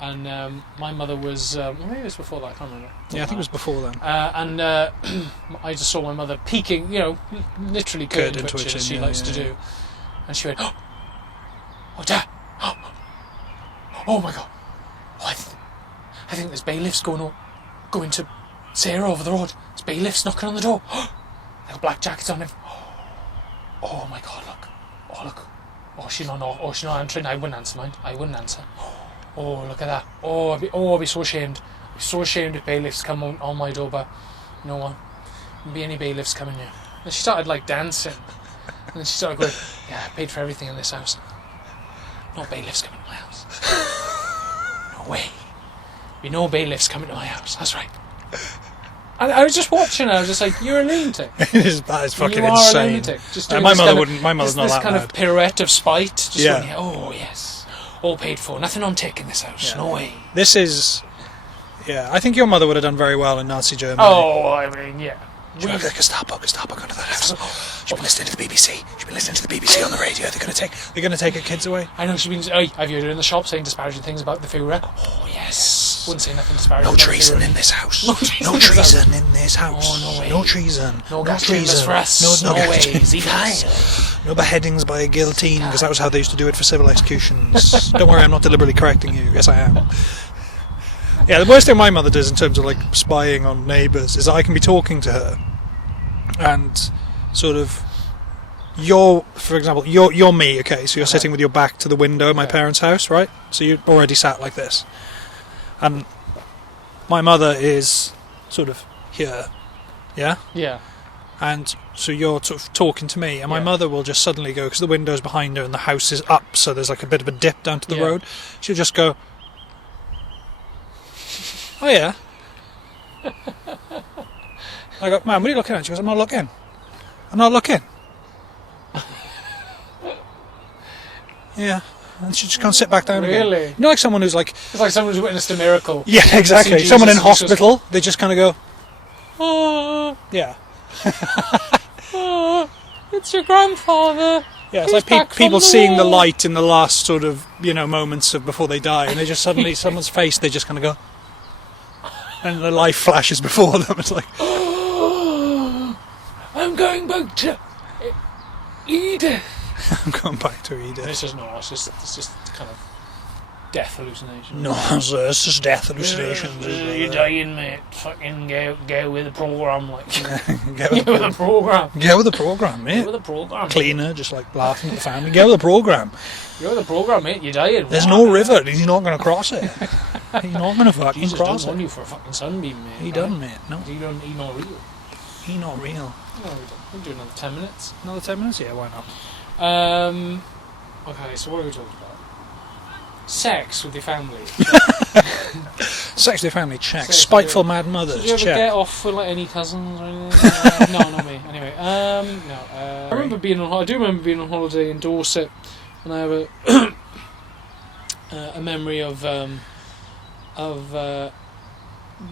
and my mother was maybe it was before that. I can't remember. Yeah, I think it was before then. And I just saw my mother peeking, literally curtain twitching as she likes to do, and she went, "Oh, Dad! Oh my God! Oh, I think there's bailiffs going to Sarah over the road. There's bailiffs knocking on the door. They got black jackets on him. Oh my God! Look! Oh look! Oh, she's not answering. I wouldn't answer mine. I wouldn't answer. Oh, look at that! Oh, I'd be so ashamed. I'd be so ashamed if bailiffs come on my door, but no one. Won't be any bailiffs coming here." And she started like dancing, and then she started going, "Yeah, I paid for everything in this house. No bailiffs coming to my house. No way. Be no bailiffs coming to my house. That's right." And I was just watching her. I was just like, "You're a lunatic. That is fucking you are insane." a lunatic." Just my mother wouldn't. My mother's not this that kind bad. of pirouette of spite. Just Yeah. going, "Oh yes, all paid for. Nothing on tick in this house. Yeah. No way." This is. Yeah, I think your mother would have done very well in Nazi Germany. Oh, I mean, yeah. She'll be like, Gestapo, going to that house. She'll be listening to the BBC. She'll be listening to the BBC on the radio. They're going to take her kids away. I know she's been. Oh, I've heard her in the shop saying disparaging things about the Führer. Oh yes, wouldn't say nothing disparaging. No treason in this house. No treason in this house. Oh, no way. No treason. No treason. treason for us. No way. No beheadings by a guillotine, because that was how they used to do it for civil executions. Don't worry, I'm not deliberately correcting you. Yes, I am. Yeah, the worst thing my mother does in terms of like spying on neighbours is that I can be talking to her, and sort of for example, you're me, okay? So you're sitting with your back to the window at my parents' house, right? So you're already sat like this, and my mother is sort of here, yeah. Yeah. And so you're sort of talking to me, and my mother will just suddenly go, because the window's behind her and the house is up, so there's like a bit of a dip down to the road. She'll just go, "Oh yeah." I go, "Man, what are you looking at?" She goes, I'm not looking. Yeah. And she just can't sit back down again. Really? Like someone who's like... It's like someone who's witnessed a miracle. Yeah, exactly. Jesus, Someone in hospital, they just kind of go, "Oh, yeah. oh, it's your grandfather." Yeah, it's He's like back from people the seeing the war. light in the last sort of, moments of before they die, and they just suddenly, someone's face, they just kind of go, and the life flashes before them. It's like, I'm going back to Edith. I'm going back to Edith. It's just not. It's just kind of death hallucination. No, it's just death hallucinations. You're dying, mate. Fucking go with the program, like. Get with the program. Get with the program, mate. Go with the program. Cleaner, just like laughing at the family. Get with the program. Go with the program, mate. You're dying. There's no river. He's not going to cross it. He's not going to fucking Jesus cross don't want it. you for a fucking sunbeam, mate. He doesn't, mate. No, He not real. he's not real. No, we'll do another 10 minutes. Another 10 minutes? Yeah, why not? Okay, so what are we talking about? sex with your family. Sex with your family, check. Sex Spiteful with- mad mothers, Did you ever check. get off with like any cousins or anything? No, not me. Anyway, no. I remember being on. I do remember being on holiday in Dorset, and I have a memory of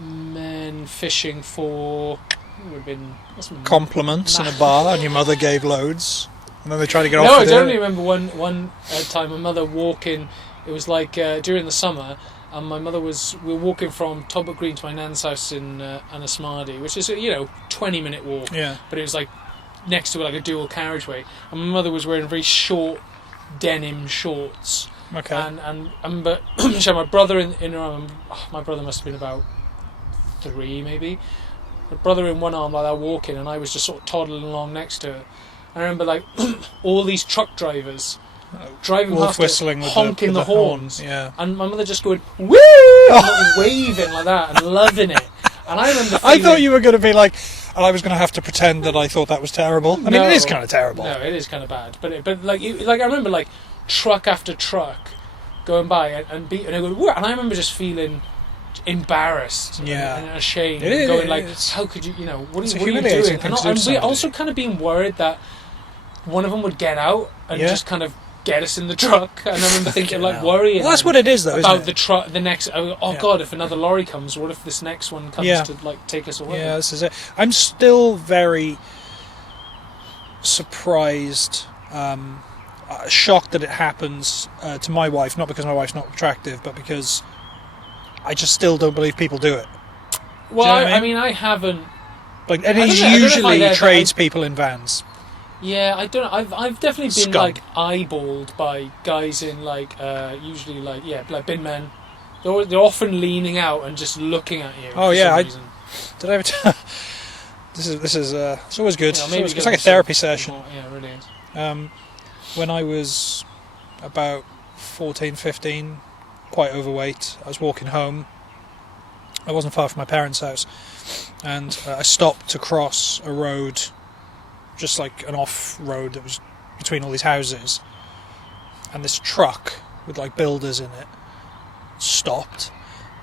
men fishing for. It would have been Compliments in a bar, and your mother gave loads, and then they tried to get off No, I with only it. remember one time my mother walking. It was like during the summer, and we were walking from Talbot Green to my nan's house in Anasmardy, which is 20-minute walk. Yeah. But it was like next to like a dual carriageway, and my mother was wearing very short denim shorts. Okay. And I remember she had my brother in her arm. My brother must have been about 3 maybe. My brother in one arm like that walking, and I was just sort of toddling along next to her. I remember like all these truck drivers driving Wolf past whistling her, with honking the the horns, horn, yeah. and my mother just going woo, and like, waving like that and loving it. And I remember I thought feeling- you were going to be like, and I was going to have to pretend that I thought that was terrible. I mean, No. it is kind of terrible. No, it is kind of bad, but I remember like truck after truck going by and I go, "Whoa," and I remember just feeling embarrassed Yeah. and ashamed, It and is, going like, it's- "How could you? What it's are a you humiliating doing?" thing And, to do to and we somebody. also kind of being worried that one of them would get out and Yeah. just kind of get us in the truck. And I remember thinking, like, hell. worrying. Well, that's what it is, though, isn't about it? the truck. The next, oh Yeah. God, if another lorry comes, what if this next one comes Yeah. to like take us away? Yeah, this is it. I'm still very surprised, shocked that it happens to my wife, not because my wife's not attractive, but because I just still don't believe people do it. Well, Do you know what I I mean, I haven't. Like, and I it's don't know if usually I- tradespeople in vans. Yeah, I don't know. I've definitely been Scum. like eyeballed by guys in like usually like bin men. They're often leaning out and just looking at you. Oh, for yeah, some I- reason. Did I ever tell... This is it's always good. Yeah, maybe It's give like a them some therapy session. more- Yeah, it really is. When I was about 14, 15, quite overweight, I was walking home. I wasn't far from my parents' house, and I stopped to cross a road, just like an off road that was between all these houses, and this truck with like builders in it stopped,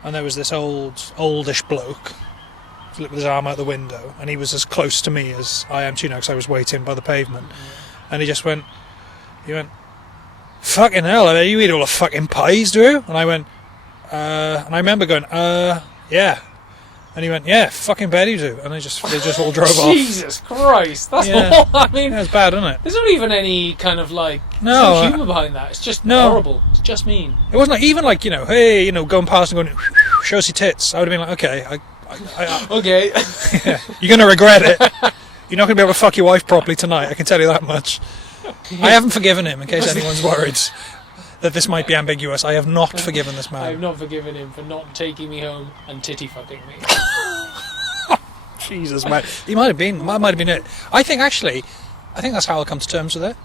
and there was this oldish bloke with his arm out the window, and he was as close to me as I am to you now, because I was waiting by the pavement, and he went, "Fucking hell, I mean, you eat all the fucking pies, do you?" And I went, and I remember going, yeah. And he went, "Yeah, fucking bet you do." And they just all drove off. Jesus Christ, that's Yeah. all. I mean, Yeah, it's bad, isn't it? there's not even any kind of like No, there's no humour behind that. It's just no. horrible. It's just mean. It wasn't like, even like, hey, going past and going, "Show us your tits." I would have been like, okay, Okay. you're going to regret it. You're not going to be able to fuck your wife properly tonight, I can tell you that much. I haven't forgiven him, in case anyone's worried that this might be ambiguous. I have not forgiven this I have man. not forgiven him for not taking me home and titty fucking me. Jesus, man. He might have been it. I think that's how I'll come to terms with it.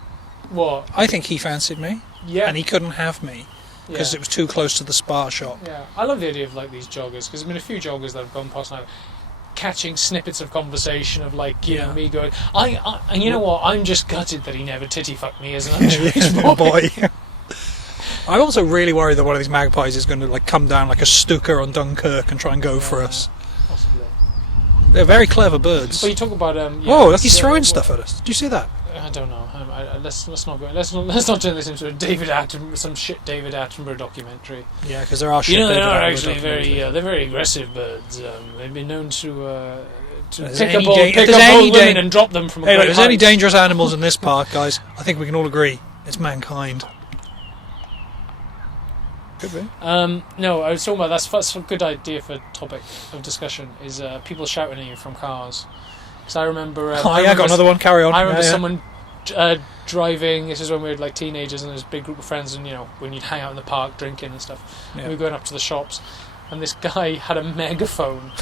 What? I think he fancied me, Yeah. and he couldn't have me, because Yeah. it was too close to the spa shop. Yeah, I love the idea of like these joggers, because there's been a few joggers that have gone past now, catching snippets of conversation of like Yeah. me going, and you know what? I'm just gutted that he never titty fucked me as an underage Oh boy. boy. I'm also really worried that one of these magpies is going to like come down like a Stuka on Dunkirk and try and go for us. Possibly. They're very clever birds. But you talk about Whoa, he's throwing stuff at us. Did you see that? I don't know. Let's not go. Let's not turn this into a some shit David Attenborough documentary. Yeah, because there are shit. You know, they David are Attenborough actually documentaries. they're very aggressive birds. They've been known to there's pick any up old, da- if pick there's up any old women da- and drop them from a Hey, look, great if there's any height. dangerous animals in this park, guys, I think we can all agree it's mankind. Could be. No, I was talking about that's a good idea for a topic of discussion is people shouting at you from cars. Because I remember. I got another one. Carry on. I remember Yeah, yeah. someone driving. This is when we were like teenagers and there's a big group of friends, and when you'd hang out in the park drinking and stuff. Yeah. We were going up to the shops, and this guy had a megaphone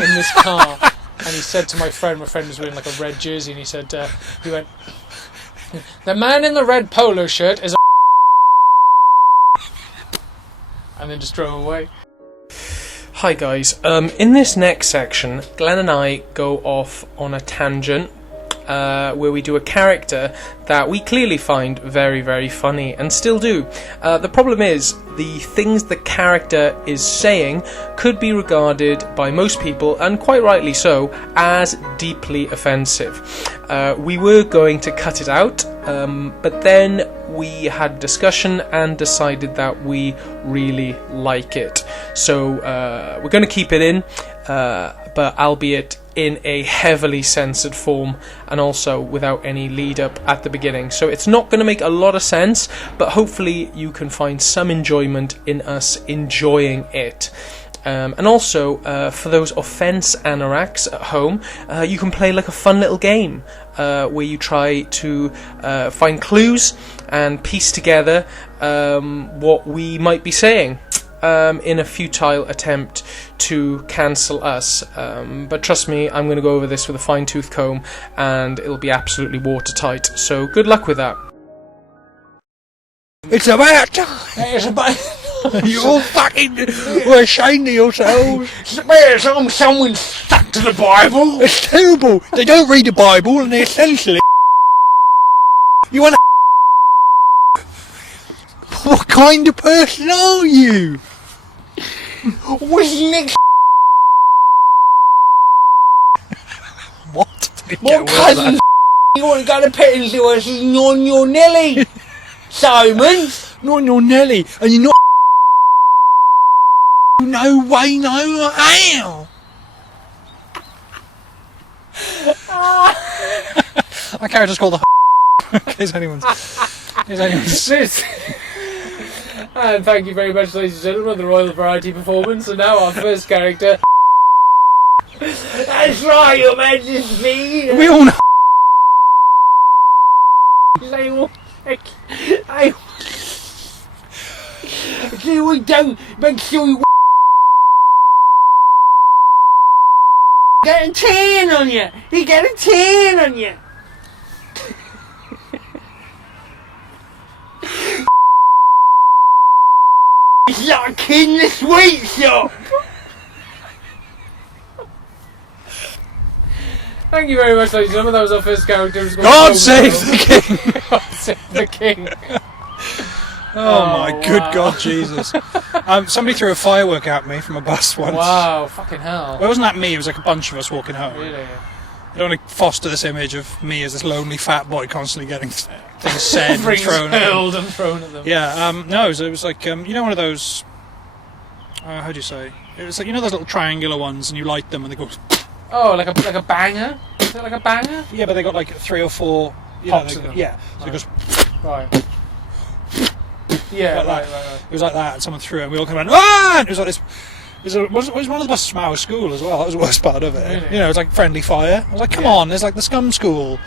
in this car, and he said to my friend was wearing like a red jersey, and he said, he went, "The man in the red polo shirt is a," and then just drove away. Hi guys, in this next section, Glenn and I go off on a tangent where we do a character that we clearly find very, very funny, and still do. The problem is, the things the character is saying could be regarded by most people, and quite rightly so, as deeply offensive. We were going to cut it out, but then we had a discussion and decided that we really like it. So we're going to keep it in, but albeit in a heavily censored form, and also without any lead up at the beginning. So it's not going to make a lot of sense, but hopefully you can find some enjoyment in us enjoying it. And also, for those offence anoraks at home, you can play like a fun little game where you try to find clues and piece together what we might be saying in a futile attempt to cancel us. But trust me, I'm going to go over this with a fine-tooth comb, and it'll be absolutely watertight. So good luck with that. It's about time. It's about... You're all fucking... We're ashamed of yourselves. It's about time someone stuck to the Bible. It's terrible. They don't read the Bible, and they're essentially... You want to... What kind of person are you? What's next? What? What cousin you want to go to petting to us is on your Nelly, Simon? Not on your Nelly, and you're not... No way, no how. My character's called the in case anyone's... And thank you very much, ladies and gentlemen, the Royal Variety Performance. And now our first character. That's right, Your Majesty. We all know. We don't make sure you get a tan on you. You get a tan on you. It's like a kid in the sweet shop. Thank you very much, ladies and gentlemen. That was our first character. God save the king! God save the king. Oh my good God, Jesus. Somebody threw a firework at me from a bus once. Wow, fucking hell. Well, it wasn't that me, it was like a bunch of us walking home. Really? I don't want to foster this image of me as this lonely fat boy constantly getting things said and thrown at them. Yeah, no, it was like, you know, one of those, how do you say? It was like, you know those little triangular ones, and you light them and they go... Oh, like a banger? Is it like a banger? Yeah, but they got like 3 or 4... Pops in them. Yeah, so it goes... Right. Yeah, like right. It was like that, and someone threw it, and we all came around, ah! And it was like this... It was one of the buses from our school as well. That was the worst part of it. Really? You know, it was like friendly fire. I was like, come on, there's like the scum school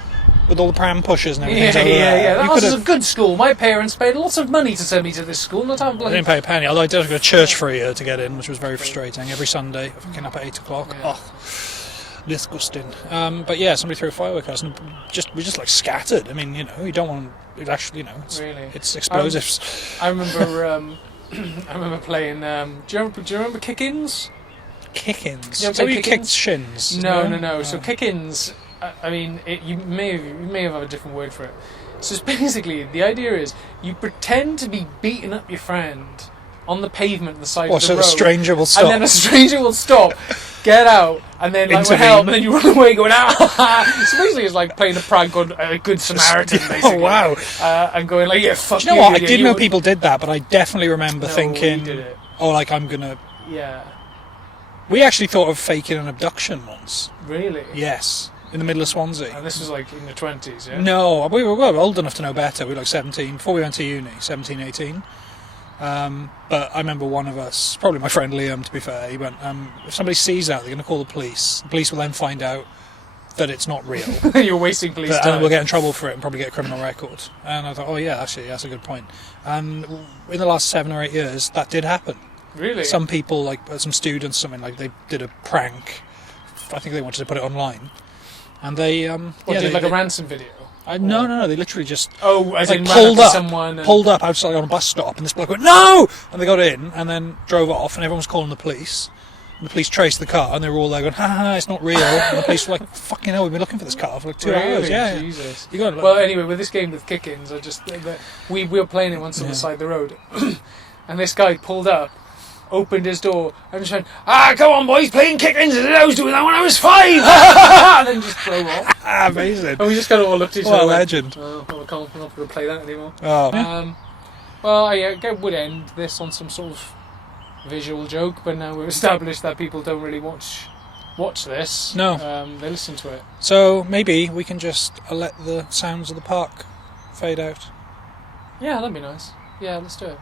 with all the pram pushers and everything. Yeah. That was a good school. My parents paid lots of money to send me to this school. Not having I didn't pay a penny, although I did go to church for a year to get in, which was very frustrating. Every Sunday, fucking up at 8 o'clock. Yeah. Oh, disgusting. But yeah, somebody threw a firework at us, and we just like scattered. I mean, you know, you don't want it actually, you know, it's explosives. I remember. I remember playing. Do you remember Kick-Ins? Kick-Ins. So you kicked shins? No. So Kick-Ins. I mean, you may have a different word for it. So it's basically the idea is you pretend to be beating up your friend on the pavement, the side of the road. So the stranger will stop. And then a stranger will stop, get out, and then like help, and then you run away going ah. So basically, it's like playing a prank on a good Samaritan, basically. Oh wow! And going like, yeah, fuck you. Do you know what? I didn't know people did that, but I definitely remember thinking, we did it. oh, like I'm gonna. Yeah. We actually thought of faking an abduction once. Really? Yes, in the middle of Swansea. And this was like in the 20s, yeah? No, we were old enough to know better. We were like 17 before we went to uni, 17, 18. But I remember one of us, probably my friend Liam, to be fair, he went, if somebody sees that, they're going to call the police. The police will then find out that it's not real. You're wasting police time. And we'll get in trouble for it and probably get a criminal record. And I thought, oh yeah, actually, that's a good point. And in the last 7 or 8 years, that did happen. Really? Some people, like some students, something like they did a prank. I think they wanted to put it online. And they... did like a ransom video? No, they literally just as like in pulled up outside on a bus stop, and this bloke went, no! And they got in, and then drove off, and everyone was calling the police. The police traced the car, and they were all there going, "Ha ha, it's not real." And the police were like, "Fucking hell, we've been looking for this car for like 2 hours." Yeah, Jesus. You got Well, anyway, with this game with kick-ins, we were playing it once on the side of the road, and this guy pulled up, opened his door, and just went, "Come on, boys, playing kick-ins. I was doing that when I was 5." And then just drove off. amazing. And we just kind of all looked at each What other. a legend. Oh, well, I'm not going to play that anymore. Oh, Well, I would end this on some sort of visual joke, but now we've established that people don't really watch this. No. They listen to it. so maybe we can just let the sounds of the park fade out. Yeah, that'd be nice. Yeah, let's do it.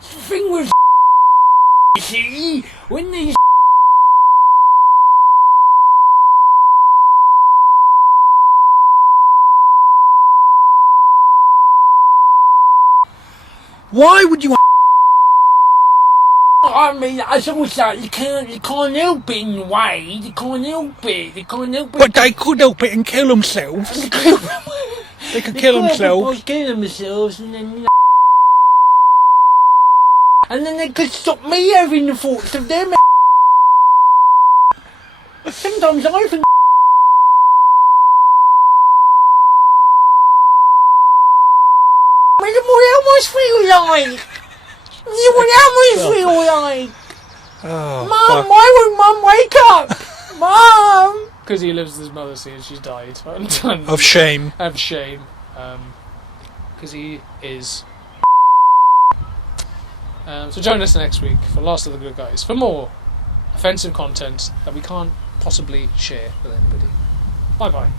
The thing with when these Why would you? I mean, as also you can't help it in a way. You can't help it. But they could help it and kill themselves. They could kill themselves. Kill themselves, and then they could stop me having the thoughts of them. Sometimes I think. What else feel like? What else feel like? Oh, Mum, fuck. why won't Mum wake up? Mum! Because he lives with his mother, seeing she's died. Of shame. Of shame. Because he is. So join us next week for Last of the Good Guys for more offensive content that we can't possibly share with anybody. Bye bye.